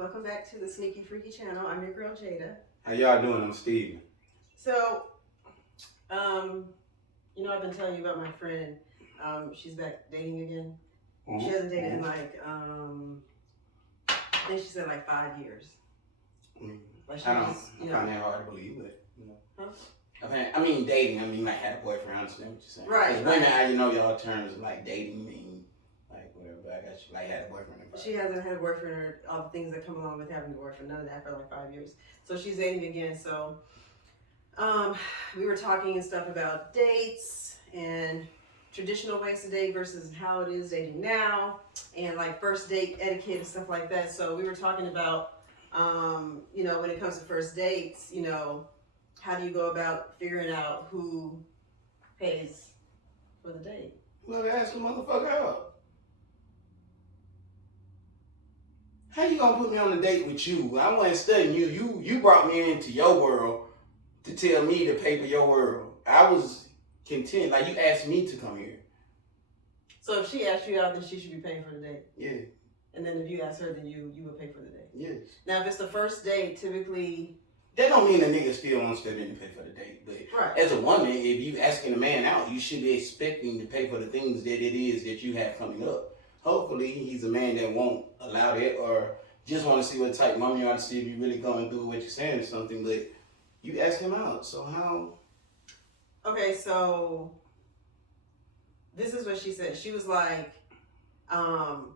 Welcome back to the Sneaky Freaky channel. I'm your girl Jada. How y'all doing? I'm Steven. So, I've been telling you about my friend. She's back dating again. She hasn't dated in I think she said 5 years. I find that hard to believe, but Huh? I mean dating. I mean had a boyfriend. I understand what you're saying. Right. Women, y'all terms dating mean whatever. But I got you had a boyfriend. She hasn't had a boyfriend or all the things that come along with having a boyfriend. None of that for 5 years. So she's dating again. So, we were talking and stuff about dates and traditional ways to date versus how it is dating now, and first date etiquette and stuff like that. So we were talking about, when it comes to first dates, how do you go about figuring out who pays for the date? Well, ask the motherfucker out. How you gonna put me on a date with you? I wasn't studying you. You brought me into your world to tell me to pay for your world. I was content. You asked me to come here. So if she asked you out, then she should be paying for the date? Yeah. And then if you ask her, then you would pay for the date? Yes. Now, if it's the first date, typically... That don't mean a nigga still wants to pay for the date. But right. As a woman, if you asking a man out, you should be expecting to pay for the things that it is that you have coming up. Hopefully, he's a man that won't allow that or just want to see what type of mom you are to see if you're really going through what you're saying or something. But you ask him out, so how? Okay, so this is what she said. She was like, on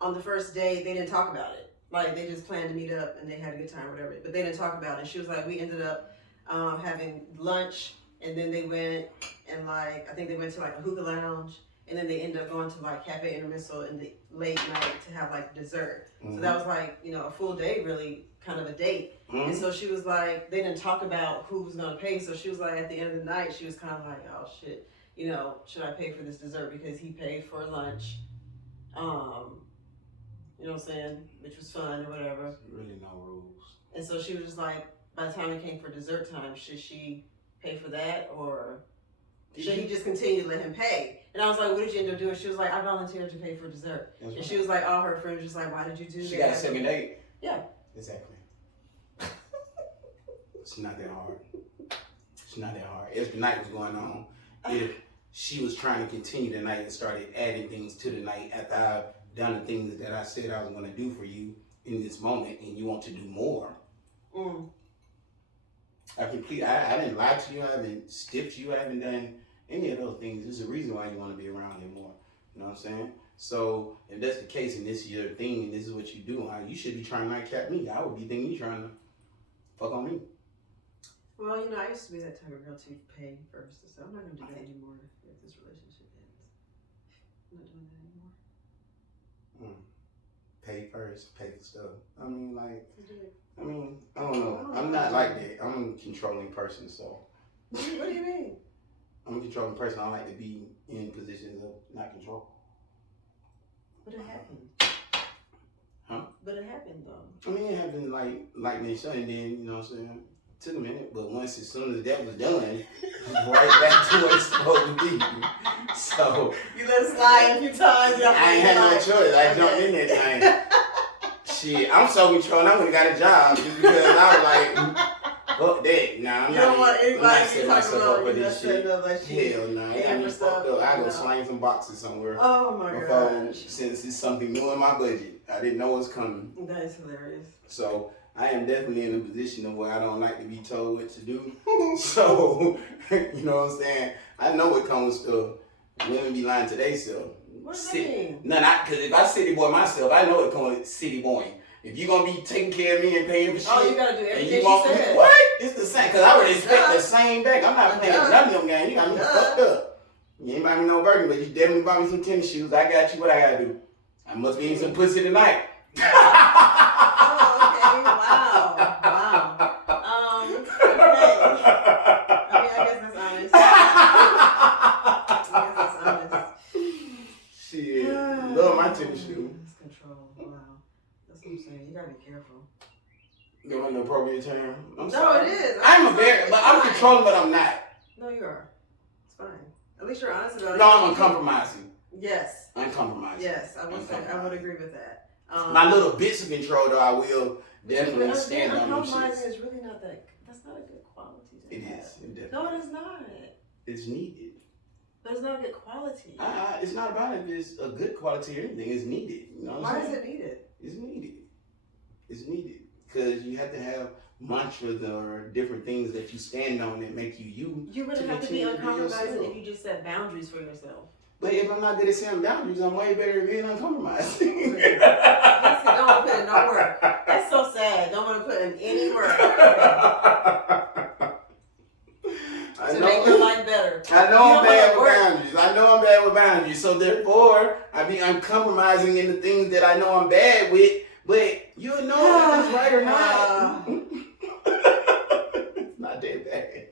the first day, they didn't talk about it. They just planned to meet up and they had a good time or whatever. But they didn't talk about it. And she was like, we ended up having lunch, and then they went and I think they went to a hookah lounge. And then they ended up going to Cafe Intermissal in the late night to have dessert. Mm-hmm. So that was a full day, really kind of a date. Mm-hmm. And so she was like, they didn't talk about who was going to pay. So she was like, at the end of the night, she was kind of like, oh shit, should I pay for this dessert? Because he paid for lunch. You know what I'm saying? Which was fun or whatever. There's really no rules. And so she was just like, by the time it came for dessert time, should she pay for that or should he just continue to let him pay? And I was like, what did you end up doing? She was like, I volunteered to pay for dessert. That's and she was like, all her friends were just like, why did you do that? She got a second date? Yeah. Exactly. It's not that hard. It's not that hard. As the night was going on, if she was trying to continue the night and started adding things to the night after I've done the things that I said I was going to do for you in this moment, and you want to do more. I didn't lie to you. I haven't stiffed you. I haven't done any of those things. There's a reason why you want to be around him more. You know what I'm saying? So if that's the case and this is your thing and this is what you do, you should be trying to nightcap me. I would be thinking you trying to fuck on me. Well, I used to be that type of girl to pay first. So I'm not going to do that anymore if this relationship ends. I'm not doing that anymore. Pay first, pay for stuff. I don't know. I'm not like that. I'm a controlling person, so. What do you mean? I'm a controlling person. I like to be in positions of not control. But it happened. Huh? But it happened though. It happened like me, and then, you know what I'm saying? Took a minute, but as soon as that was done, it was right back to what it's supposed to be. So. You let it slide a few times. I ain't had no choice. I jumped in that thing. Shit, I'm so controlled. I would've got a job just because I was like, fuck that. Nah, I'm not setting myself up for this shit. Hell nah. I got me fucked up. I go slang some boxes somewhere. Oh my god. Since it's something new in my budget. I didn't know what's coming. That is hilarious. So I am definitely in a position of where I don't like to be told what to do. So, you know what I'm saying? I know what comes to women be lying to themselves. What do you mean? Because if I city boy myself, I know it comes with city boying. If you're going to be taking care of me and paying for shit. Oh, you got to do everything she said. What? It's the same. Because I would expect the same back. I'm not playing none of them games. You got me fucked up. You ain't buy me no burger, but you definitely bought me some tennis shoes. I got you. What I got to do? I must be eating some pussy tonight. Oh, okay. Wow. Okay. I guess that's honest. Shit. Love my tennis shoes. That's control. Wow. That's what I'm saying. You gotta be careful. You want an appropriate term? No, it is. I'm controlling, but I'm not. No, you are. It's fine. At least you're honest about it. No, I'm uncompromising. Yes. Uncompromising. Yes, I would agree with that. My little bits of control, though, I will definitely stand on them shits. Uncompromising is really not that. That's not a good quality. It is. No, it is not. It's needed. But it's not a good quality. It's not about if it's a good quality or anything. It's needed. You know what I'm saying? Why is it needed? It's needed. It's needed because you have to have mantras or different things that you stand on that make you you. You really have to be uncompromising if you just set boundaries for yourself. But if I'm not good at setting boundaries, I'm way better at being uncompromising. Listen, don't want to put in no work. That's so sad. Don't want to put in any work. To make your life better. I know I'm bad with boundaries. So therefore, I be uncompromising in the things that I know I'm bad with. But you'll know if it's right or not. It's not that bad.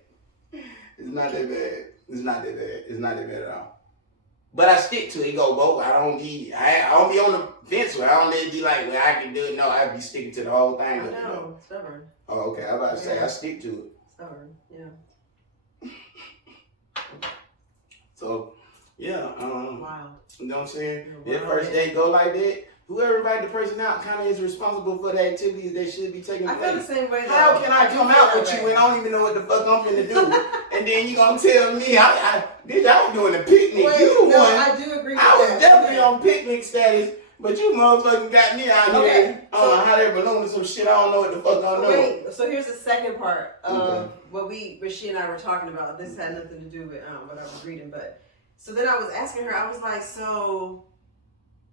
It's not that bad. It's not that bad. It's not that bad at all. But I stick to it. Go, both. I don't be on the fence where I don't let it be like, well, I can do it. No, I be sticking to the whole thing. I know. Stubborn. Oh, okay. I was about to say, I stick to it. Stubborn. Yeah. So, yeah. Wild. You know what I'm saying? That first day go like that. Whoever invited the person out kind of is responsible for the activities that should be taking place. I feel the same way. How can I come out with you and I don't even know what the fuck I'm finna do? And then you gonna tell me, bitch, I was doing a picnic. Wait, you the one. I do agree with that. I was definitely on picnic status, but you motherfucking got me out here. I don't know how they're ballooning some shit. I don't know what the fuck I'm doing. Wait, so here's the second part of what she and I were talking about. This had nothing to do with what I was reading, but so then I was asking her, I was like, so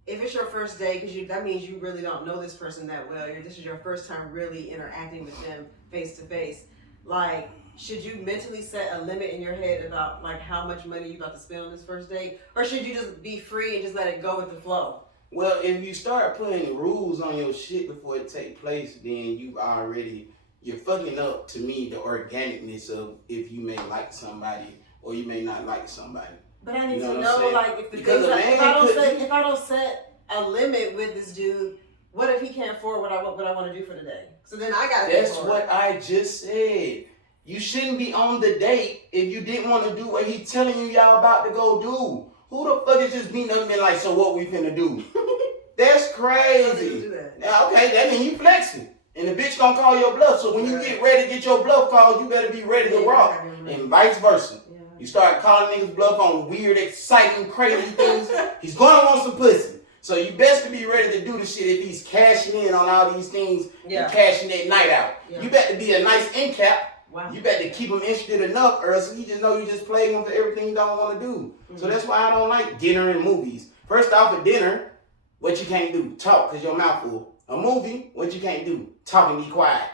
if it's your first day, because that means you really don't know this person that well, this is your first time really interacting with them face to face, like, should you mentally set a limit in your head about like how much money you about to spend on this first date, or should you just be free and just let it go with the flow? Well, if you start putting rules on your shit before it take place, then you're fucking up, to me, the organicness of if you may like somebody or you may not like somebody. But I need to know, like, if the things if I don't set a limit with this dude, what if he can't afford what I want to do for the day? So then I gotta. That's what I just said. You shouldn't be on the date if you didn't want to do what he telling you y'all about to go do. Who the fuck is just beating up me like, so what we finna do? That's crazy. Do that. Now, okay, that means you flexing. And the bitch gonna call your bluff. So when you get ready to get your bluff called, you better be ready to rock. And vice versa. Yeah. You start calling niggas bluff on weird, exciting, crazy things, he's gonna want some pussy. So you best to be ready to do the shit if he's cashing in on all these things and cashing that night out. Yeah. You better be a nice end cap. Wow. You better keep him interested enough, or else he just know you just play him for everything you don't want to do. Mm-hmm. So that's why I don't like dinner and movies. First off, at dinner, what you can't do, talk because your mouth full. A movie, what you can't do, talk and be quiet.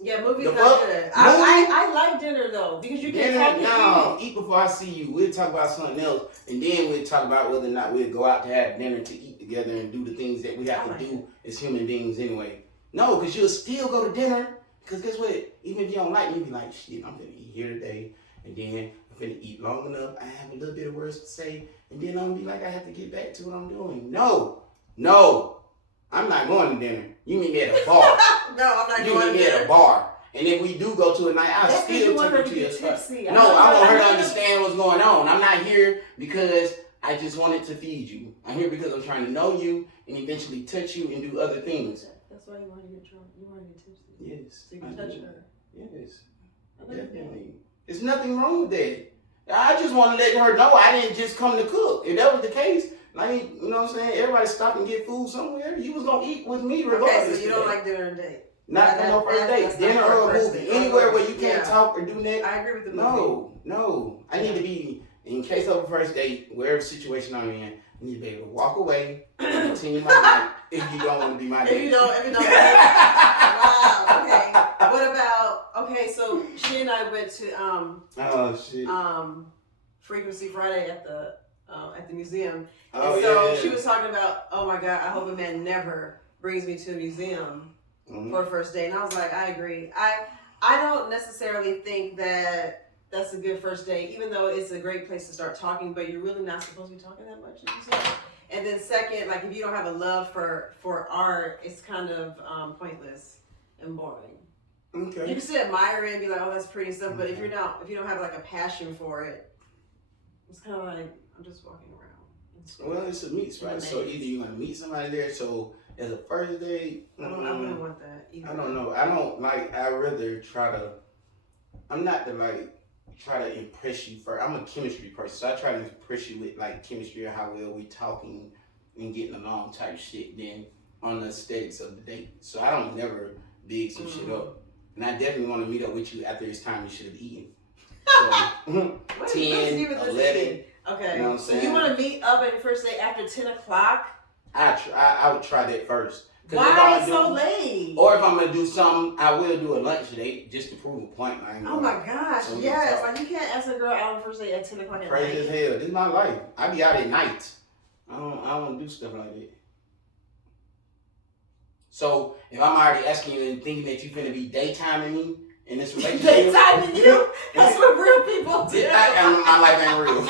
Yeah, movies not good. I like dinner though, because you can talk. No, eat before I see you. We'll talk about something else, and then we'll talk about whether or not we'll go out to have dinner to eat together and do the things that we have to do as human beings anyway. No, because you'll still go to dinner. Because guess what? Even if you don't like me, you be like, shit, I'm going to eat here today. And then I'm going to eat long enough. I have a little bit of words to say. And then I'm going to be like, I have to get back to what I'm doing. No. I'm not going to dinner. You meet me at a bar. No, I'm not going to dinner. You meet me at a bar. And if we do go to a night, I'll still take you to your spot. No, I want her to understand what's going on. I'm not here because I just wanted to feed you. I'm here because I'm trying to know you and eventually touch you and do other things. That's why you want to get drunk. You want to get tipsy. Yes. So you can touch her. Yes. Definitely. There's nothing wrong with that. I just want to let her know I didn't just come to cook. If that was the case, like, you know what I'm saying? Everybody stop and get food somewhere. You was going to eat with me regardless. Okay, so you don't like dinner and date? Not for no first date. Dinner or a movie. Anywhere where you can't talk or do that. I agree with the movie. No. I need to be, in case of a first date, whatever situation I'm in, I need to be able to walk away and continue my night if you don't want to be my date. If you don't. Wow, okay. What about, so she and I went to Frequency Friday at the museum. And so she was talking about, oh my God, I hope a man never brings me to a museum for a first date. And I was like, I agree. I don't necessarily think that that's a good first date, even though it's a great place to start talking, but you're really not supposed to be talking that much. And then second, like if you don't have a love for art, it's kind of pointless and boring. Okay. You can still admire it and be like, oh, that's pretty stuff, but if you don't have like a passion for it, it's kind of like, I'm just walking around. Well, it's a meet spot, so either you're going to meet somebody there, so As a first date, I wouldn't want that either. I don't know. I don't like. I rather try to. I'm not the like try to impress you first. I'm a chemistry person, so I try to impress you with like chemistry or how well we talking and getting along type shit. Then on the stakes of the date, so I don't never big some shit up. And I definitely want to meet up with you after it's time you should have eaten. So 10, 11. Okay. You know what I'm saying? So you want to meet up at your first date after 10 o'clock? I would try that first. Why so late? Or if I'm gonna do something, I will do a lunch date just to prove a point. Oh my gosh, yes! Like you can't ask a girl out on first date at 10 o'clock at night. Crazy as hell. This is my life. I be out at night. I don't want to do stuff like that. So if I'm already asking you and thinking that you finna be daytiming me in this relationship, daytiming you? That's what real people do. My life ain't real.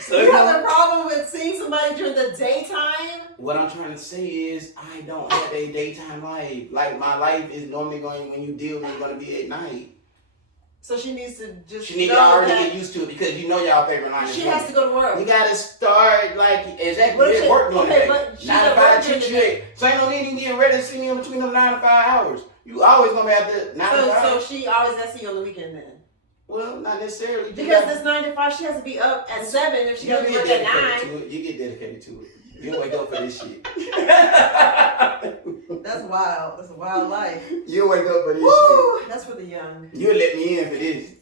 So you have a problem with seeing somebody during the daytime? What I'm trying to say is I don't have a daytime life. Like my life is normally going when you deal with going to be at night. So she needs to just. She needs to already get used to it because you know y'all favorite line. She has to go to work. You gotta start like exactly work doing okay, that. but 9 to 5 chit. So ain't no need in getting ready to see me in between them 9 to 5 hours. You always gonna have to 9 to 5. So she always has to see you on the weekend then. Well, not necessarily. Because this 9 to 5, she has to be up at 7 if she goes to work at 9. You get dedicated to it. You don't wake up for this shit. That's wild. That's a wild life. You wake up for this shit. Shit. That's for the young. You'll let me in for this.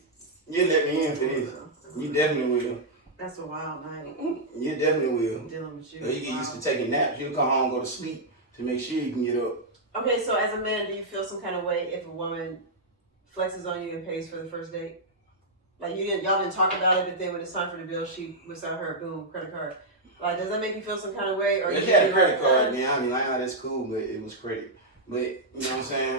You'll let me in for this. You definitely will. That's a wild night. You definitely will. Dealing with you. So you get used to taking naps. You'll come home and go to sleep to make sure you can get up. Okay, so as a man, do you feel some kind of way if a woman flexes on you and pays for the first date? Like y'all didn't talk about it, but then when it's time for the bill, she whips out her credit card. Like, does that make you feel some kind of way? Or if she had a credit card, then I mean, like, oh, that's cool, but it was credit. But you know what I'm saying?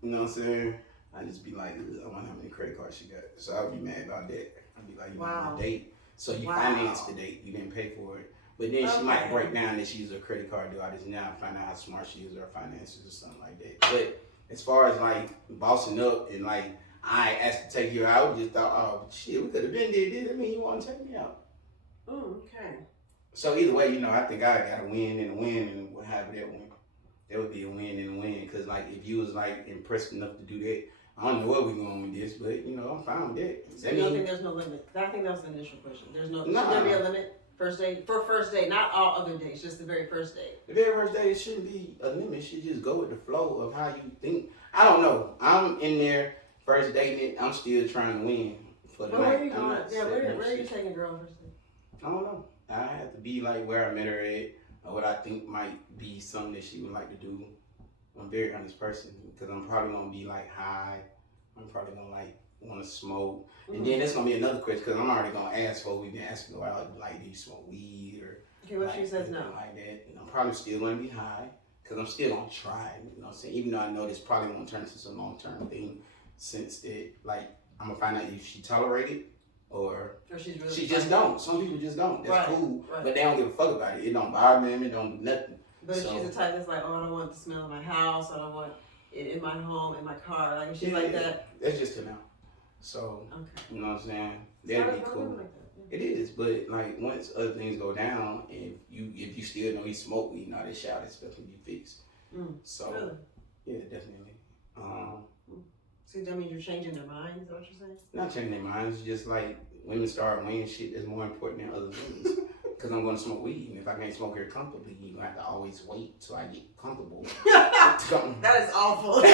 You know what I'm saying? I just be like, I wonder how many credit cards she got. So I'd be mad about that. I'd be like, you went on a date, so you financed the date, you didn't pay for it. But then she might break down that she's a credit card do. I just now find out how smart she is with her finances or something like that. But as far as like bossing up and like I asked to take you out, I just thought, oh shit, we could have been there. Did I mean you want to take me out? Okay. So either way, you know, I think I got a win and a win, and we'll have that win. That would be a win and a win, because like if you was like impressed enough to do that, I don't know where we're going with this, but you know, I'm fine with that. So you don't think there's no limit? I think that was the initial question. There's no. Should there be a limit? First date, not all other dates, just the very first date. The very first date, it shouldn't be a limit. It should just go with the flow of how you think. I don't know. I'm in there first dating it. I'm still trying to win for the night. Where are you going? Yeah, where are you taking a girl on first date? I don't know. I have to be like where I met her at, or what I think might be something that she would like to do. I'm a very honest person, because I'm probably gonna be like high. I'm probably gonna like want to smoke, and then that's gonna be another question, because I'm already gonna ask for. We've been asking a while, like, do you smoke weed or? Okay, what like, she says no. Like that, and I'm probably still gonna be high, because I'm still gonna try. You know what I'm saying? Even though I know this probably won't turn into some long term thing, since that like I'm gonna find out if she tolerate it. Or she's really she just don't. Some people just don't. That's cool. Right. But they don't give a fuck about it. It don't bother them. It don't do nothing. But if she's the type that's like, oh, I don't want the smell of my house. I don't want it in my home, in my car. Like, if she's like that. That's just to now. So, you know what I'm saying? That'd be cool. Like that. It is. But, like, once other things go down, and if you still know he smoke weed, now that shit, it's supposed to be fixed. So, really? Yeah, definitely. So that means you're changing their minds, is that what you're saying? Not changing their minds, just like women start weighing shit that's more important than other things. Because I'm going to smoke weed, and if I can't smoke here comfortably, you're going to have to always wait till I get comfortable. That is awful. He's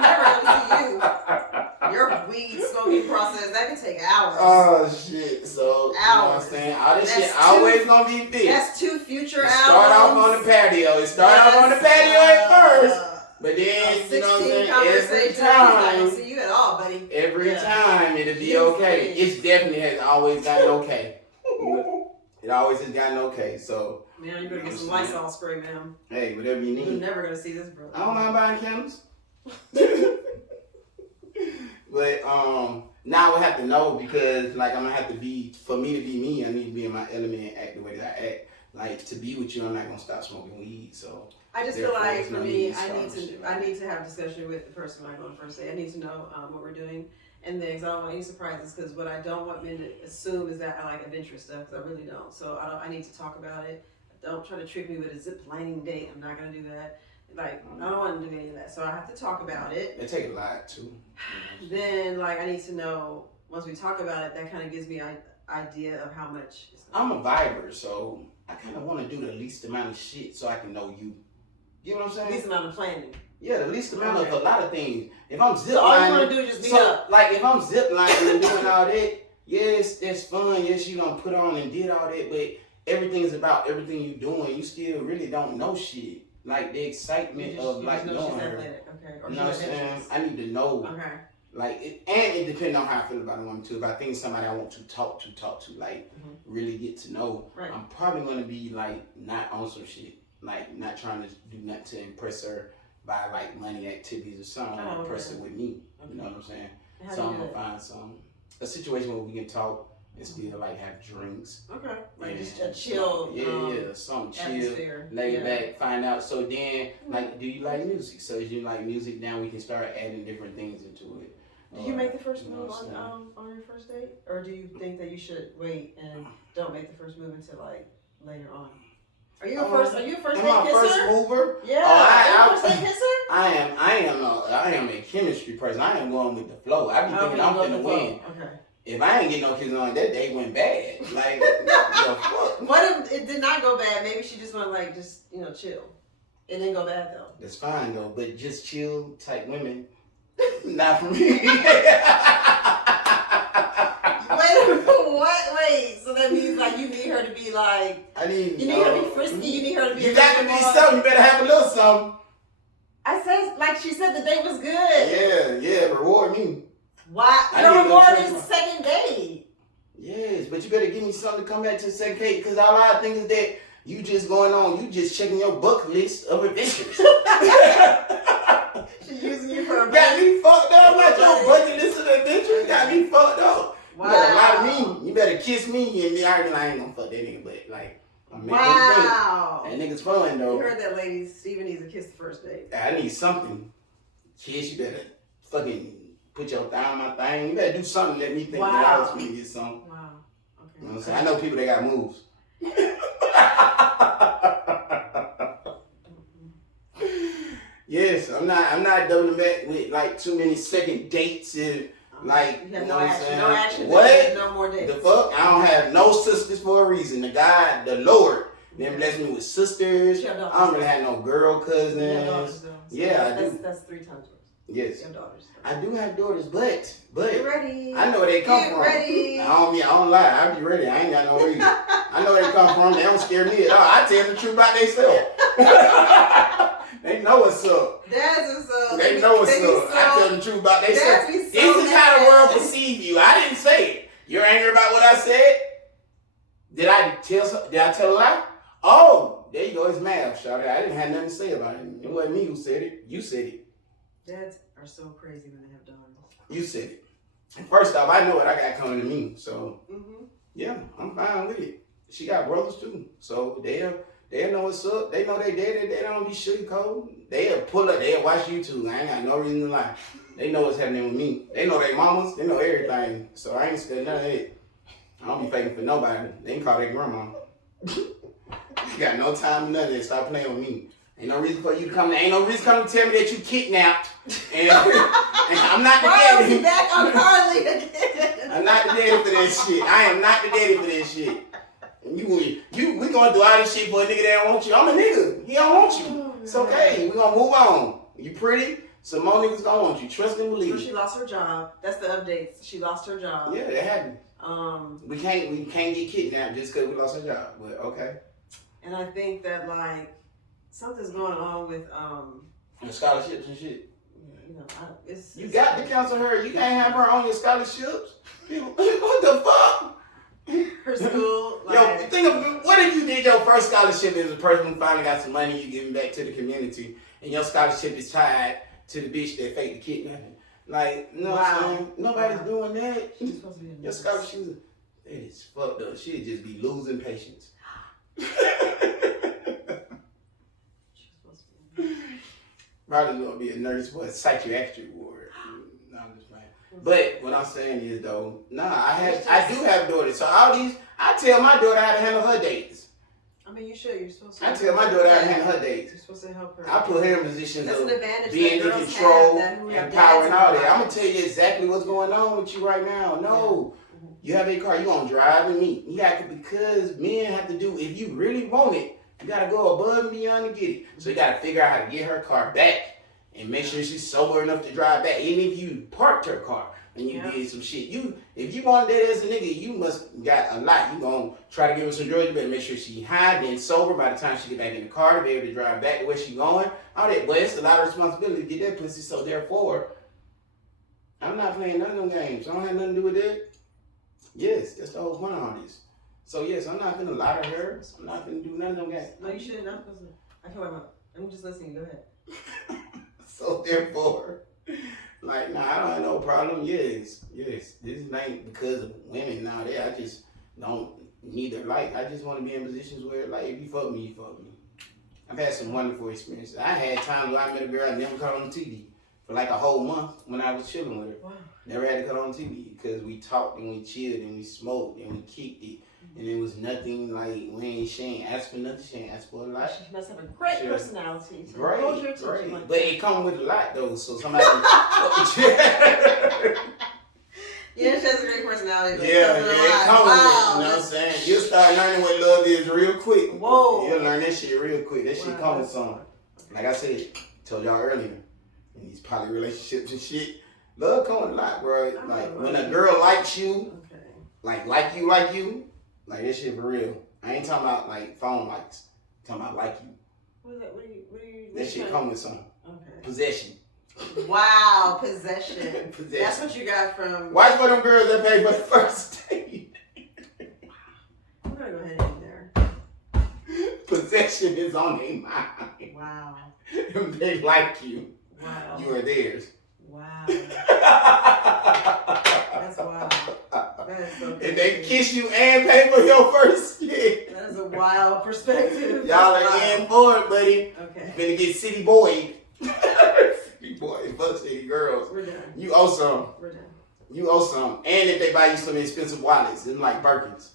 never going to see you. Your weed smoking process, that could take hours. Oh, shit. So, hours. You know what I'm saying? All this shit always going to be fixed. That's 2 future hours. Start off on the patio. It start off on the patio at first. But then, you know what I'm saying? Every time, see you at all, buddy. Every time it'll be okay. It definitely has always gotten okay. It always has gotten okay. So, man, you better get some Lysol spray, man. Hey, whatever you need. You're never gonna see this, bro. I don't mind buying candles. But now I would have to know, because like I'm gonna have to be, for me to be me, I need to be in my element and act the way that I act. Like, to be with you, I'm not gonna stop smoking weed. So I just feel like for me, I need to have a discussion with the person when I go on first date. I need to know what we're doing and things. I don't want any surprises, because what I don't want men to assume is that I like adventurous stuff, because I really don't. So I need to talk about it. don't try to trick me with a zip lining date. I'm not gonna do that. Like, I don't want to do any of that. So I have to talk about it. They take a lot too. Then, like, I need to know, once we talk about it, that kind of gives me an idea of how much. I'm a viber, so I kind of want to do the least amount of shit so I can know you. You know what I'm saying? Least amount of planning. Yeah, the least amount of a lot of things. If I'm zip so all you lining, want to do is just meet up. Like if I'm zip lining and doing all that, yes, that's fun. Yes, you done put on and did all that, but everything is about everything you doing. You still really don't know shit. Like the excitement of like knowing her. Okay. Or you know what I'm saying? I need to know. Okay. Like it depends on how I feel about a woman too. If I think it's somebody I want to talk to, like really get to know, right. I'm probably gonna be like not on some shit, like not trying to do nothing to impress her by like money activities or something. I want to impress her with me. Okay. You know what I'm saying? So I'm gonna find a situation where we can talk and still like have drinks. Okay. Like just a chill. Something chill, atmosphere. lay back, find out. So then, like, do you like music? So if you like music, now we can start adding different things into it. Do you make the first move on your first date, or do you think that you should wait and don't make the first move until like later on? Are you a first date kisser? First mover? Yeah. Are you a first date kisser? I am a chemistry person. I am going with the flow. I be thinking I'm gonna win. Okay. If I ain't getting no kisses on that day, went bad. Like, the fuck? What if it did not go bad? Maybe she just want to chill. It didn't go bad though. That's fine though, but just chill type women, not for me. What? Wait. So that means like you need her to be like. You need her to be frisky. You need her to be. You got to be something. You better have a little something. I said, like she said, the date was good. Yeah. Reward me. Why? Your reward is the second date. Yes, but you better give me something to come back to the second date, because all I think is that you just going on, you just checking your bucket list of adventures. She's using you for a got me fucked up. Like your bucket list of adventures got me fucked up. Wow. You better lie to me. You better kiss me, and then I ain't gonna fuck that nigga, but like, I'm making it great. That nigga's fun though. You heard that, ladies. Steven needs a kiss the first date. I need something. Kiss, you better fucking put your thigh on my thing. You better do something to let me think that I was finna get something. Wow. Okay. You know what I'm saying? I know people that got moves. Yes, I'm not doubling back with like too many second dates and like you have no action. No action. What? No more dates. The fuck? I don't have no sisters for a reason. The Lord, then blessed me with sisters. I don't really have no girl cousins. Yeah, I do. That's 3 times worse. Yes. You have daughters. I do have daughters, but get ready. I know where they come from. Ready. I don't lie. I be ready. I ain't got no reason. I know where they come from. They don't scare me at all. I tell the truth about themselves. They know what's up. That's what's up. They know what's up. I tell the truth about themselves. This is how the world perceive you. I didn't say it. You're angry about what I said? Did I tell a lie? Oh, there you go. It's math, shawty. I didn't have nothing to say about it. It wasn't me who said it. You said it. Dads are so crazy when they have daughters. You said it. And first off, I know what I got coming to me. So, yeah, I'm fine with it. She got brothers too. So, they'll know what's up. They know they daddy. They don't be sugarcoat. They'll pull up. They'll watch YouTube. I ain't got no reason to lie. They know what's happening with me. They know their mamas. They know everything. So, I ain't scared none of that. I don't be faking for nobody. They can call their grandma. You got no time or nothing. Stop playing with me. Ain't no reason for you to come. Ain't no reason to come to tell me that you kidnapped. And I'm not the daddy. Why back on Carly again? I'm not the daddy for that shit. I am not the daddy for that shit. And we going through all this shit for a nigga that don't want you. I'm a nigga. He don't want you. It's okay. We gonna move on. You pretty? Some more niggas gonna want you. Trust and believe. So she lost her job. That's the update. She lost her job. Yeah, that happened. We can't get kidnapped just because we lost our job. But okay. And I think that like something's going on with your scholarships and shit. You know, you got to counsel her. You can't have her on your scholarships. What the fuck? Her school. Like, yo, think of what if you did your first scholarship as a person who finally got some money, you giving back to the community, and your scholarship is tied to the bitch that faked the kidnapping. Like, no, nobody's doing that. She's supposed to be your scholarship is fucked up. She'd just be losing patience. Probably gonna be a nurse for a psychiatric ward. No, I'm just playing. But what I'm saying is though, I do have daughters. So all these, I tell my daughter how to handle her dates. I mean, you should. You're supposed to. I tell my daughter how to handle her days. You're supposed to help her. I put her in positions That's of an advantage being in that girls control have who have and power and all dads that. I'm gonna tell you exactly what's going on with you right now. No, you have a car, you gonna drive with me. You got to, because men have to do. If you really want it, you gotta go above and beyond to get it. So you gotta figure out how to get her car back and make sure she's sober enough to drive back. Even if you parked her car and you did some shit, if you want that as a nigga, you must got a lot. You gonna try to give her some drugs. You better make sure she high then sober by the time she get back in the car to be able to drive back to where she going. All that, but it's a lot of responsibility to get that pussy. So therefore, I'm not playing none of them games. I don't have nothing to do with that. Yes, that's the whole point of all this. So yes, I'm not gonna lie to her. I'm not gonna do none of them games. No, you shouldn't. I'm supposed to. I can't wait. I'm just listening. Go ahead. So therefore, like, nah, I don't have no problem. Yes. This ain't because of women and all that. I just don't need their like. I just want to be in positions where, like, if you fuck me, you fuck me. I've had some wonderful experiences. I had times where I met a girl I never caught on TV for like a whole month when I was chilling with her. Wow. Never had to cut on TV because we talked and we chilled and we smoked and we kicked it. And it was nothing like, she ain't asked for nothing. She ain't asked for a lot. She must have a great personality. So Great. Like but it comes with a lot though. So somebody. Yeah, she has a great personality. But Yeah, it it comes with You know what I'm saying? You'll start learning what love is real quick. Whoa. You'll learn that shit real quick. That shit comes with something. Like I said, told y'all earlier, in these poly relationships and shit, love comes with a lot, bro. Like when a girl likes you, like you, like that shit for real. I ain't talking about like phone likes. I'm talking about like you. What is that? What are you that shit come with something. Okay. Possession. Wow, possession. Possession. That's what you got from. Watch for them girls that pay for the first date. I'm gonna go ahead in there. Possession is on their mind. Wow. They like you. Wow. You are theirs. Wow. That's wild. That is so crazy. And they kiss you and pay for your first shit. That is a wild perspective. Y'all are in for it, buddy. Okay. You finna get city boyed. City boys, fuck city girls. We're done. You owe some. We're done. You owe some. And if they buy you some expensive wallets, them like Birkins.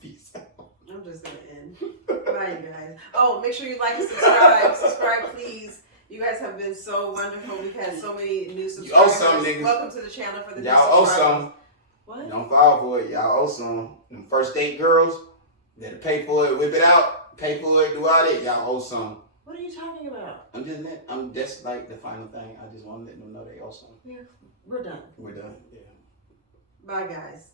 Peace out. I'm just gonna end. Bye, you guys. Oh, make sure you like and subscribe. Subscribe, please. You guys have been so wonderful. We've had so many new subscribers. You owe some, niggas. Welcome to the channel for the new Y'all owe subscribers. some. What? Don't fall for it. Y'all owe some. Them first date girls, that'll pay for it, whip it out, pay for it, do all that. Y'all owe some. What are you talking about? That's like the final thing. I just want to let them know they owe some. Yeah, we're done. We're done. Yeah. Bye, guys.